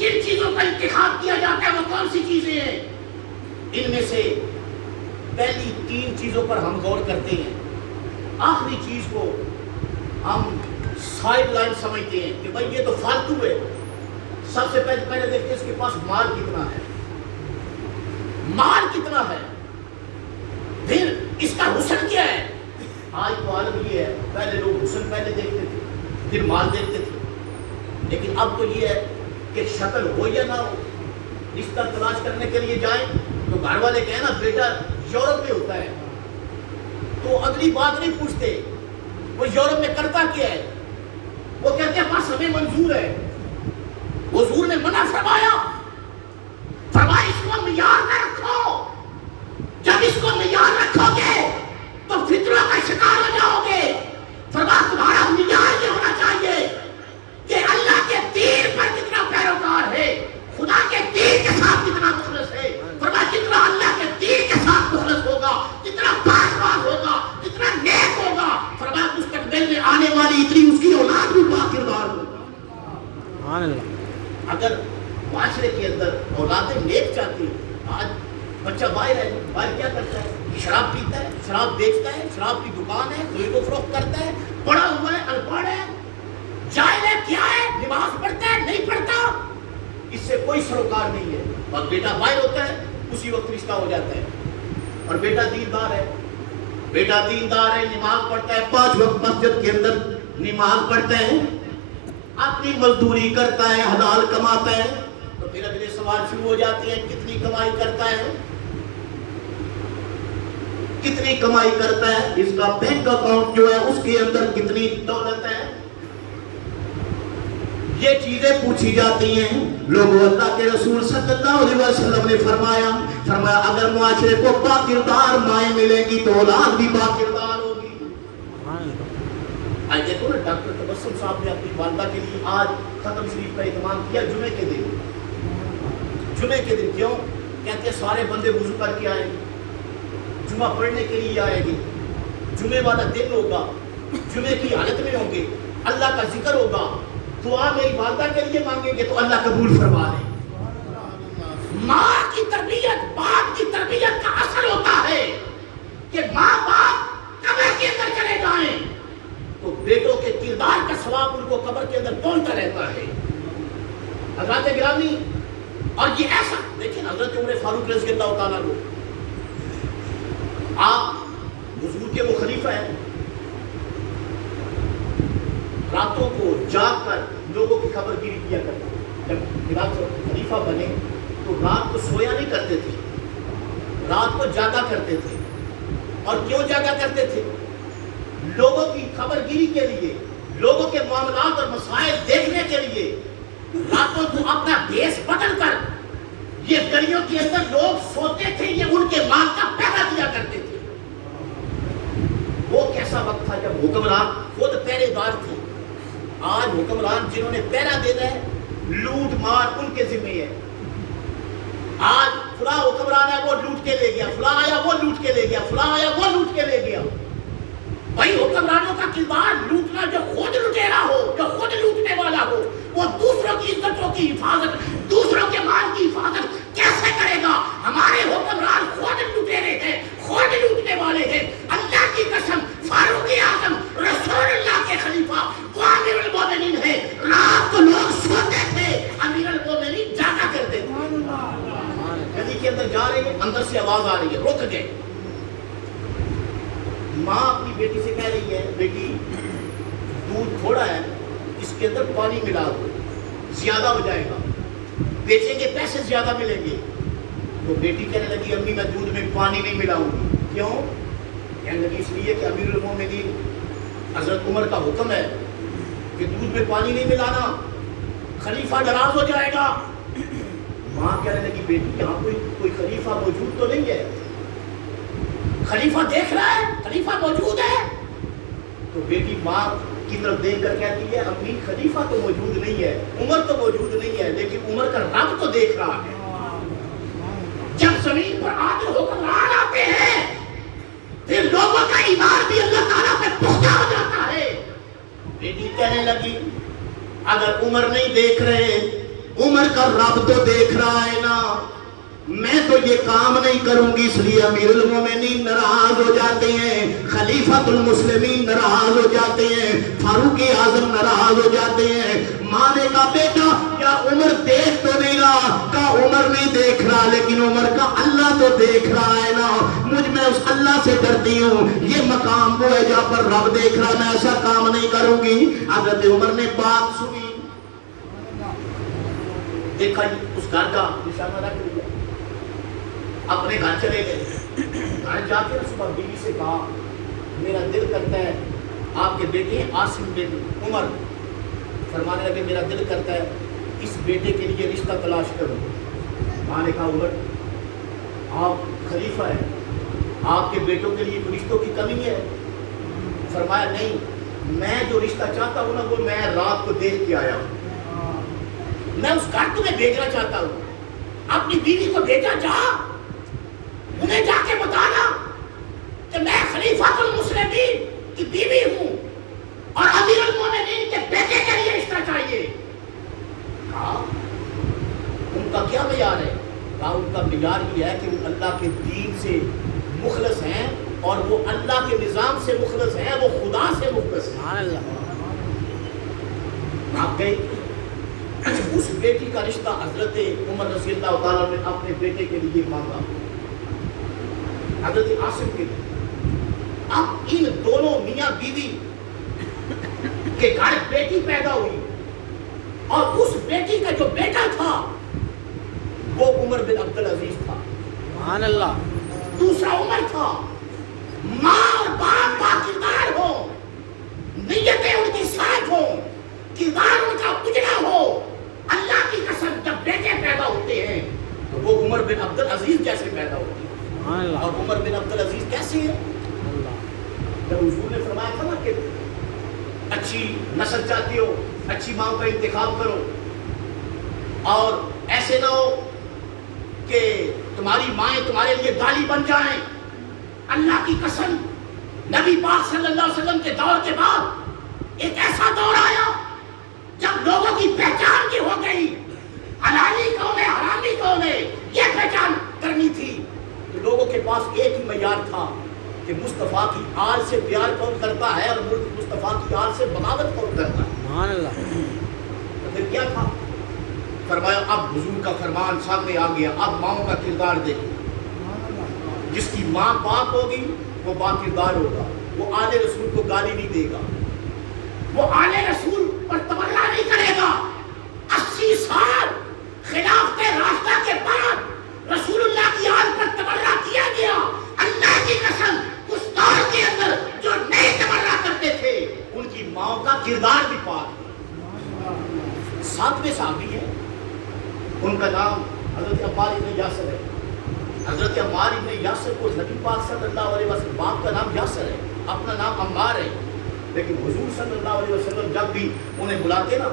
جن چیزوں کا انتخاب کیا جاتا ہے وہ کون سی چیزیں ہیں؟ ان میں سے پہلی 3 چیزوں پر ہم غور کرتے ہیں، آخری چیز کو ہم سائیڈ لائن سمجھتے ہیں کہ بھائی یہ تو فالتو ہے۔ سب سے پہلے دیکھتے ہیں اس کے پاس مال کتنا ہے، مال کتنا ہے، پھر اس کا حسن کیا ہے۔ آج تو عالم یہ ہے، پہلے لوگ حسن پہلے دیکھتے تھے پھر مال دیکھتے تھے، لیکن اب تو یہ ہے کہ شکل ہو یا نہ ہو، رشتہ تلاش کرنے کے لیے جائیں تو گھر والے کہیں نا بیٹا یورپ میں ہوتا ہے، تو اگلی بات نہیں پوچھتے وہ یورپ میں کرتا کیا ہے، وہ کہتے ہیں بس ہمیں منظور ہے۔ حضور نے منع فرمایا، فرمایا اس کو معیار نہ رکھو، جب اس کو معیار رکھو گے تو فطروں کا شکار ہو جاؤ گے۔ فرمایا تمہارا معیار یہ ہونا چاہیے کہ اللہ کے دین پر کتنا پیروکار ہے، خدا کے دین کے ساتھ کتنا مخلص ہے۔ فرمایا جتنا اللہ کے دین کے ساتھ مخلص ہوگا، جتنا پاکباز ہوگا، جتنا نیک ہوگا، فرمایا مستقبل میں آنے والی اتنی اس کی اولاد بھی پاکردار ہوگا۔ اگر معاشرے کے اندر اولادیں نیک چاہتی ہیں، آج بچہ باہر ہے، باہر کیا کرتا ہے؟ شراب پیتا ہے، شراب بیچتا ہے، شراب کی دکان ہے، خرید و فروخت کرتا ہے، پڑھا ہوا ہے، ان پڑھ ہے، جاہل ہے، کیا ہے، نماز پڑھتا ہے، نہیں پڑھتا، اس سے کوئی سروکار نہیں ہے۔ اور بیٹا باہر ہوتا ہے، اسی وقت رشتہ ہو جاتا ہے، اور بیٹا دیندار ہے، بیٹا دیندار ہے، نماز پڑھتا ہے، 5 وقت مسجد کے اندر نماز پڑھتا ہے، اپنی مزدوری کرتا ہے، حلال کماتا ہے، تو پھر اگلے سوال شروع ہو جاتے ہیں کتنی کمائی کرتا ہے، کتنی کمائی کرتا ہے، اس کا بینک اکاؤنٹ جو ہے اس کے اندر کتنی دولت ہے، یہ چیزیں پوچھی جاتی ہیں۔ لوگوں اللہ کے رسول صلی اللہ علیہ وسلم نے فرمایا اگر معاشرے کو باکردار مائیں ملیں گی تو اولاد بھی باکردار ہوگی۔ آج دیکھو نا ڈاکٹر تبسم صاحب نے اپنی والدہ کے لیے آج ختم شریف کا اہتمام کیا جمعے کے دن۔ جمعے کے دن کیوں؟ کہتے ہیں سارے بندے وضو کر کے آئیں گے، جمعہ پڑھنے کے لیے آئیں گے، جمعے والا دن ہوگا، جمعے کی حالت میں ہوں گے، اللہ کا ذکر ہوگا، دعا میری والدہ کے لیے مانگیں گے تو اللہ قبول فرما لے۔ ماں کی تربیت، باپ کی تربیت کا اثر ہوتا ہے کہ ماں باپ قبر کے اندر چلے جائیں تو بیٹوں کے کردار کا ثواب ان کو قبر کے اندر پہنچتا رہتا ہے۔ حضرات گرامی، اور یہ ایسا دیکھیں حضرت عمر فاروق رضی اللہ تعالیٰ عنہ، آپ حضور کے وہ خلیفہ ہیں، راتوں کو جاگ کر لوگوں کی خبر گیری کیا کرتے۔ جب خلیفہ بنے تو رات کو سویا نہیں کرتے تھے، رات کو جاگا کرتے تھے۔ اور کیوں جاگا کرتے تھے؟ لوگوں کی خبر گیری کے لیے، لوگوں کے معاملات اور مسائل دیکھنے کے لیے راتوں کو اپنا بھیس بدل کر یہ گلیوں کے اندر لوگ سوتے تھے، یہ ان کے مال کا پہرا دیا کرتے تھے۔ وہ کیسا وقت تھا جب حکمران خود پہرے دار تھے۔ آج حکمران جنہوں نے پہرا دینا ہے، لوٹ مار ان کے ذمہ ہے۔ آج فلاں حکمران ہے وہ لوٹ کے لے گیا، فلاں آیا وہ لوٹ کے لے گیا، فلاں آیا وہ لوٹ کے لے گیا۔ بھائی حکمرانوں کا کردار لوٹنا، جو خود لٹیرا ہو، جو خود لوٹنے والا ہو، وہ دوسروں کی عزتوں کی حفاظت، دوسروں کے مال کی حفاظت کیسے کرے گا؟ ہمارے حکمران خود لٹیرے ہیں، خود لوٹنے والے ہیں۔ اللہ کی قسم، فاروق اعظم رسول اللہ کے خلیفہ وہ امیر المومنین ہے۔ رات کو لوگ سوتے تھے، امیر المومنین جاگا کرتے تھے۔ گلی کے اندر جا رہے ہیں، اندر سے آواز آ رہی ہے، رک گئے۔ ماں اپنی بیٹی سے کہہ رہی ہے بیٹی دودھ تھوڑا ہے، اس کے اندر پانی ملا دو، زیادہ ہو جائے گا، بیچیں گے پیسے زیادہ ملیں گے۔ تو بیٹی کہنے لگی امی میں دودھ میں پانی نہیں ملاؤں گی۔ کیوں؟ کہنے لگی اس لیے کہ امیر المومنین حضرت عمر کا حکم ہے کہ دودھ میں پانی نہیں ملانا، خلیفہ ناراض ہو جائے گا۔ ماں کہنے لگی بیٹی یہاں کوئی خلیفہ موجود تو نہیں ہے؟ خلیفہ دیکھ رہا ہے، خلیفہ موجود ہے؟ تو بیٹی ماں کی طرف دیکھ کر کہتی ہے امی خلیفہ تو موجود نہیں ہے، عمر تو موجود نہیں ہے، لیکن عمر کا رب تو دیکھ رہا ہے۔ جب زمین پر عادل حکمران آتے ہیں پھر لوگوں کا ایمان بھی اللہ تعالیٰ پہ پختہ ہو جاتا ہے۔ بیٹی کہنے لگی اگر عمر نہیں دیکھ رہے، عمر کہا رب تو دیکھ رہا ہے نا، میں تو یہ کام نہیں کروں گی. اس لیے امیر المومنین ناراض ہو جاتے ہیں، خلیفۃ المسلمین ناراض ہو جاتے ہیں، فاروق اعظم ناراض ہو جاتے ہیں. ماں نے کہا بیٹا کیا عمر دیکھ تو نہیں رہا؟ کہا عمر نہیں دیکھ رہا، لیکن عمر کا اللہ تو دیکھ رہا ہے نا. میں اس اللہ سے ڈرتی ہوں، یہ مقام وہ ہے جہاں پر رب دیکھ رہا، میں ایسا کام نہیں کروں گی. حضرت عمر نے بات سنی، دیکھا اس گھر کا نشانہ رکھ لیا، اپنے گھر چلے گئے. گھر جا کے صبح بیوی سے کہا میرا دل کرتا ہے، آپ کے بیٹے عاصم بن عمر فرمانے لگے میرا دل کرتا ہے اس بیٹے کے لیے رشتہ تلاش کرو. ماں نے کہا عمر آپ خلیفہ ہیں، آپ کے بیٹوں کے لیے رشتوں کی کمی ہے؟ فرمایا نہیں، میں جو رشتہ چاہتا ہوں نا وہ میں رات کو دیکھ کے آیا ہوں. میں اس گھر تمہیں بھیجنا چاہتا ہوں، اپنی بیوی کو بھیجا جا، انہیں جا کے بتانا کہ میں خلیفۃ المسلمین کی بیوی ہوں اور امیر المومنین کے بیٹے کے لیے رشتہ چاہیے. کہا ان کا کیا معیار ہے؟ کہا ان کا معیار یہ ہے کہ وہ اللہ کے دین سے مخلص ہیں اور وہ اللہ کے نظام سے مخلص ہیں، وہ خدا سے مخلص ہیں. آپ گئے اس بیٹی کا رشتہ حضرت عمر رضی اللہ تعالیٰ نے اپنے بیٹے کے لیے مانگا، حضرت عاصم کے لیے. اب ان دونوں میاں بیوی کے گھر بیٹی پیدا ہوئی اور اس بیٹی کا جو بیٹا تھا وہ عمر بن عبدالعزیز تھا. سبحان اللہ. دوسرا عمر تھا. ماں اور باپ کا کردار ہو، نیتیں ان کی صاف ہو، کردار ان کا اجڑا ہو. اللہ کی قسم جب بیٹے پیدا ہوتے ہیں تو وہ عمر بن عبدالعزیز جیسے پیدا ہوتے ہیں. اور عمر بن عبدالعزیز کیسے ہے؟ جب حضور نے فرمایا تھا نا کہ اچھی نسل چاہتے ہو اچھی ماں کا انتخاب کرو اور ایسے نہ ہو کہ تمہاری مائیں تمہارے لیے گالی بن جائیں. اللہ کی قسم نبی پاک صلی اللہ علیہ وسلم کے دور کے بعد ایک ایسا دور آیا جب لوگوں کی پہچان کی ہو گئی، حلالی کون ہے حرامی کون ہے یہ پہچان کرنی تھی. تو لوگوں کے پاس ایک ہی معیار تھا کہ مصطفیٰ کی آل سے پیار کون کرتا ہے اور مصطفیٰ کی آل سے بغاوت کون کرتا ہے. سبحان اللہ. تو پھر کیا تھا؟ فرمایا اب حضور کا فرمان سامنے آ گیا، اب ماؤں کا کردار دیکھو. جس کی ماں پاک ہوگی وہ با کردار ہوگا، وہ آل رسول کو گالی نہیں دے گا، وہ آل رسول پر تبرہ نہیں کرے گا. 80 سال خلافت راستہ کے بعد رسول اللہ کی آل پر تبرہ کیا گیا. اللہ کی قسم اس دور کے اندر جو نئے تبرہ کرتے تھے ان کی ماں کا کردار بھی پاک ہے. 7ویں صحابی ہے، ان کا نام حضرت عمار ابن یاسر ہے. حضرت عمار ابن یاسر کو نبی پاک صلی اللہ علیہ وسلم، باپ کا نام یاسر ہے، اپنا نام عمار ہے، لیکن حضور صلی اللہ علیہ وسلم جب بھی انہیں بلاتے نا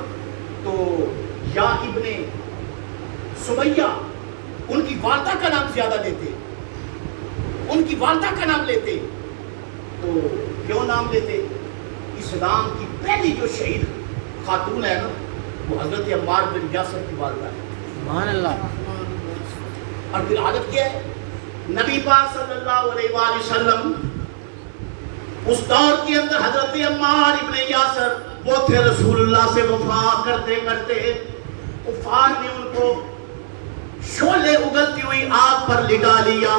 تو یا ابن سمیہ ان کی والدہ کا نام زیادہ لیتے، ان کی والدہ کا نام لیتے. تو کیوں نام لیتے؟ اسلام کی پہلی جو شہید خاتون ہے نا وہ حضرت عمار بن یاسر کی والدہ ہے. سبحان اللہ. اور پھر عادت کیا ہے نبی پاک صلی اللہ علیہ وآلہ وسلم اس دور کے اندر حضرت عمار ابن یاسر وہ تھے رسول اللہ سے وفا کرتے کرتے کفار نے ان کو شعلے اگلتی ہوئی آگ پر لٹا لیا،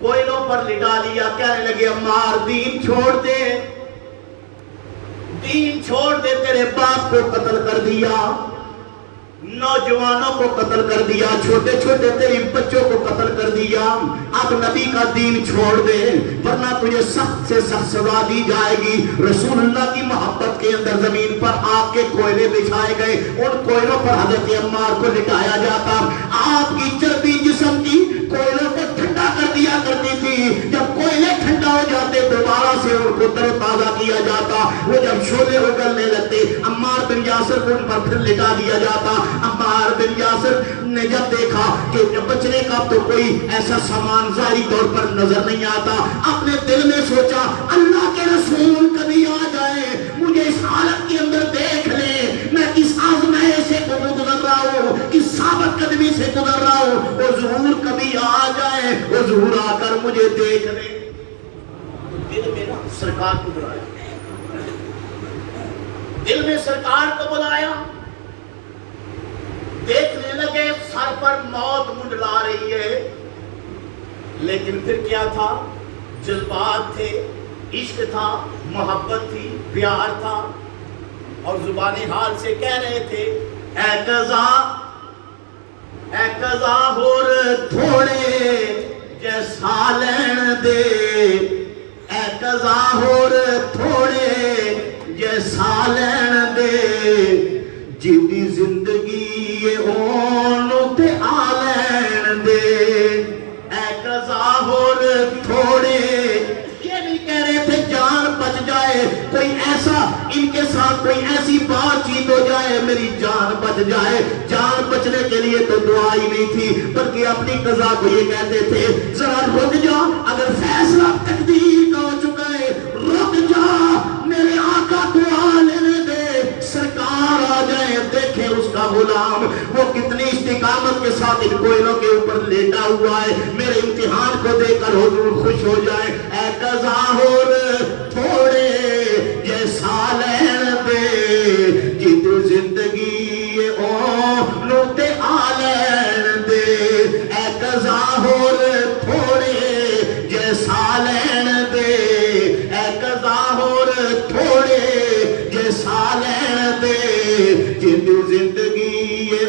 کوئلوں پر لٹا لیا. کہنے لگے عمار دین چھوڑ دے، دین چھوڑ دے، تیرے باپ کو قتل کر دیا، نوجوانوں کو قتل کر دیا، چھوٹے چھوٹے تیری بچوں کو قتل کر دیا. اب نبی کا دین چھوڑ دے ورنہ تجھے سخت سے سخت سزا دی جائے گی. رسول اللہ کی محبت کے اندر زمین پر آگ کے کوئلے بچھائے گئے، ان کوئلوں پر حضرت عمار کو لٹایا جاتا. آپ کی چربی جسم کی کوئلوں کو ٹھنڈا کر دیا کرتی تھی، جب کوئلے ٹھنڈا ہو جاتے دوبارہ سے ان کو تر و تازہ کیا جاتا. وہ جب شعلے اگلنے لگتے عمار بن یاسر کو ان پر پھر لٹا دیا جاتا. عمار بن یاسر نے جب دیکھا کہ بچنے کا تو کوئی ایسا سامان ظاہری طور پر نظر نہیں آتا، اپنے دل میں سوچا اللہ کے رسول کبھی آ جائے مجھے اس حالت کے اندر دیکھ لے، میں کس آزمائش سے گزر رہا ہوں، کس ثابت قدمی سے گزر رہا ہوں، حضور کبھی آ جائے، حضور آ کر مجھے دیکھ لے۔ دل میں نا سرکار کو بلایا، دل میں سرکار کو بلایا، دیکھنے لگے سر پر موت منڈلا رہی ہے، لیکن پھر کیا تھا؟ جذبات تھے، عشق تھا، محبت تھی، پیار تھا، اور زبان حال سے کہہ رہے تھے اے قضا ہور تھوڑے جیسا لین دے، اے قضا ہور تھوڑے جیسا لین دے، جیدی زندگی اونوں تے آ لین دے، اے قضا ہور تھوڑے۔ یہ نہیں کہہ رہے تھے جان بچ جائے، کوئی ایسا ان کے ساتھ کوئی ایسی بات چیت ہو جائے میری جان بچ جائے، جان بچنے کے لیے تو دعا ہی نہیں تھی، بلکہ اپنی قضا کو یہ کہتے تھے ذرا رک جا، اگر فیصلہ تقدیر کا ہو چکا ہے رک جا، میرے آقا کو آ لینے دے، سرکار آ جائے، دیکھیں اس کا غلام وہ کتنی استقامت کے ساتھ ان کوئلوں کے اوپر لیٹا ہوا ہے، میرے امتحان کو دے کر حضور خوش ہو جائے۔ اے قضا ہور تھوڑے جیسا لین دے، جت زندگی اونوں تے آ لین دے، اے قضا ہور تھوڑے جیسا لین دے، اے قضا ہور تھوڑے جیسا لین دے، جت زندگی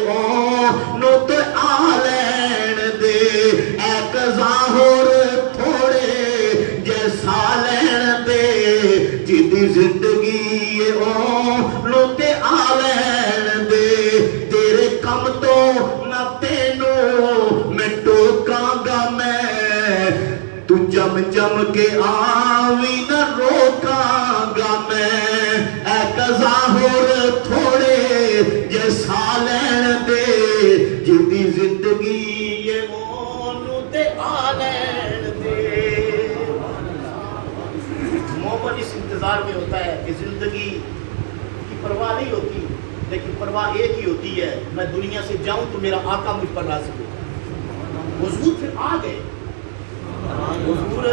اونوں تے آ لین دے، اے قضا ہور تھوڑے جیسا لین دے، جت زندگی اونوں تے آ لین دے، تیرے کم تو نہ تینوں میں ٹوکاں گا میں، تو جم جم کے آوی نہ روکاں گا میں، اے قضا ہور تھوڑے جیسا لین دے، جیدی زندگی یہ اونوں تے آ لین دے۔ مومن اس انتظار میں ہوتا ہے کہ زندگی کی پرواہ نہیں ہوتی، لیکن پرواہ ایک ہی ہوتی ہے میں دنیا سے جاؤں تو میرا آقا مجھ پر راضی ہو۔ حضور پھر آ گئے، حضور